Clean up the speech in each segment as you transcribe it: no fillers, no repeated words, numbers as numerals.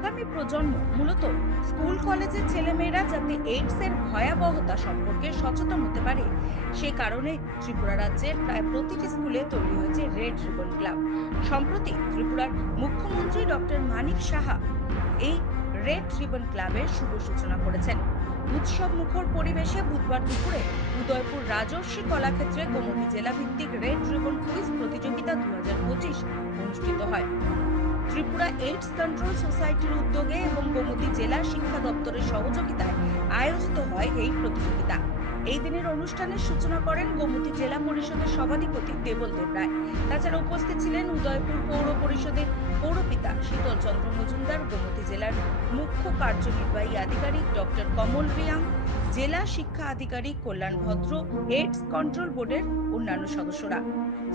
আগামী প্রজন্ম মূলত স্কুল কলেজের ছেলেমেয়েরা যাতে এইডস এর ভয়াবহতা সম্পর্কে সচেতন হতে পারে, সে কারণে ত্রিপুরা রাজ্যের প্রায় প্রতিটি স্কুলে তৈরি হয়েছে রেড রিবন ক্লাব। সম্প্রতি ত্রিপুরার মুখ্যমন্ত্রী ডক্টর মানিক সাহা এই রেড রিবন ক্লাবের শুভ সূচনা করেছেন। উৎসব মুখর পরিবেশে বুধবার দুপুরে উদয়পুর রাজর্ষি কলাক্ষেত্রে গোমতী জেলা ভিত্তিক রেড রিবন কুইজ প্রতিযোগিতা 2025 অনুষ্ঠিত হয়। ত্রিপুরা এইডস কন্ট্রোল সোসাইটির উদ্যোগে এবং গোমতী জেলা শিক্ষা দপ্তরের সহযোগিতায় আয়োজিত হয় এই প্রতিযোগিতা। এই দিনের অনুষ্ঠানের সূচনা করেন গোমতী জেলা পরিষদের সভাধিপতি দেবল দেবরায়। তাছাড়া উপস্থিত ছিলেন উদয়পুর পৌর পরিষদের পৌরপিতা শীতল চন্দ্র মজুমদার, গোমতী জেলার মুখ্য কার্যনির্বাহী আধিকারিক ডক্টর কমল রিয়াং, জেলা শিক্ষা আধিকারিক কল্যাণ ভদ্র, এইডস কন্ট্রোল বোর্ডের অন্যান্য সদস্যরা।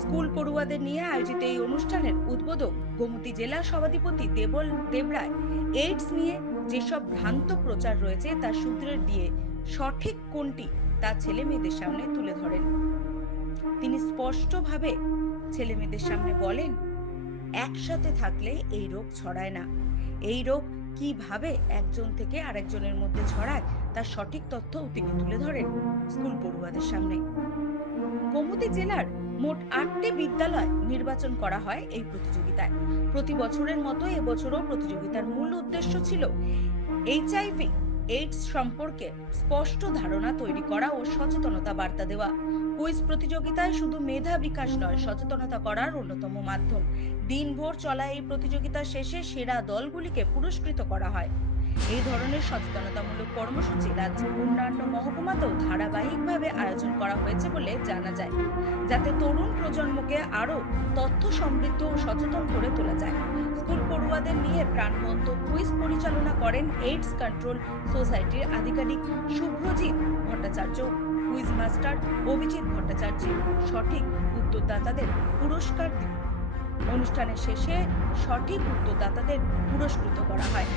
স্কুল পড়ুয়াদের নিয়ে আয়োজিত এই অনুষ্ঠানের উদ্বোধক গোমতী জেলা সভাধিপতি দেবল দেবরায় এইডস নিয়ে যেসব ভ্রান্ত প্রচার রয়েছে তা শুধরে দিয়ে সঠিক কোনটি তা ছেলে মেয়েদের সামনে তুলে ধরেন। তিনি স্পষ্টভাবে ছেলে মেয়েদের সামনে বলেন, একসাথে থাকলে এই রোগ ছড়ায় না। এই রোগ কিভাবে একজন থেকে আরেকজনের মধ্যে ছড়ায় তার সঠিক তথ্যও তিনি তুলে ধরেন স্কুল পড়ুয়াদের সামনে। গোমতী জেলার মোট ৮টি বিদ্যালয় নির্বাচন করা হয় এই প্রতিযোগিতায়। প্রতি বছরের মতো এবছরও প্রতিযোগিতার মূল উদ্দেশ্য ছিল এইচআইভি এইডস সম্পর্কে স্পষ্ট ধারণা তৈরি করা ও সচেতনতা বার্তা দেওয়া। কুইজ প্রতিযোগিতায় শুধু মেধা বিকাশ নয়, সচেতনতা করার অন্যতম মাধ্যম। দিনভর চলা এই প্রতিযোগিতা শেষে সেরা দলগুলিকে পুরস্কৃত করা হয়। এই ধরনের সচেতনতামূলক কর্মসূচি রাজ্যের অন্যান্য মহকুমাতেও ধারাবাহিকভাবে আয়োজন করা হয়েছে বলে জানা যায়, যাতে তরুণ প্রজন্মকে আরো তথ্য সমৃদ্ধ ও সচেতন করে তোলা যায়। স্কুল পড়ুয়াদের নিয়ে প্রাণবন্ত কুইজ পরিচালনা করেন এইডস কন্ট্রোল সোসাইটির আধিকারিক শুভ্রজিৎ ভট্টাচার্য। কুইজ মাস্টার অভিজিৎ ভট্টাচার্য সঠিক উত্তরদাতাদের পুরস্কার দিন। অনুষ্ঠানের শেষে সঠিক উত্তরদাতাদের পুরস্কৃত করা হয়।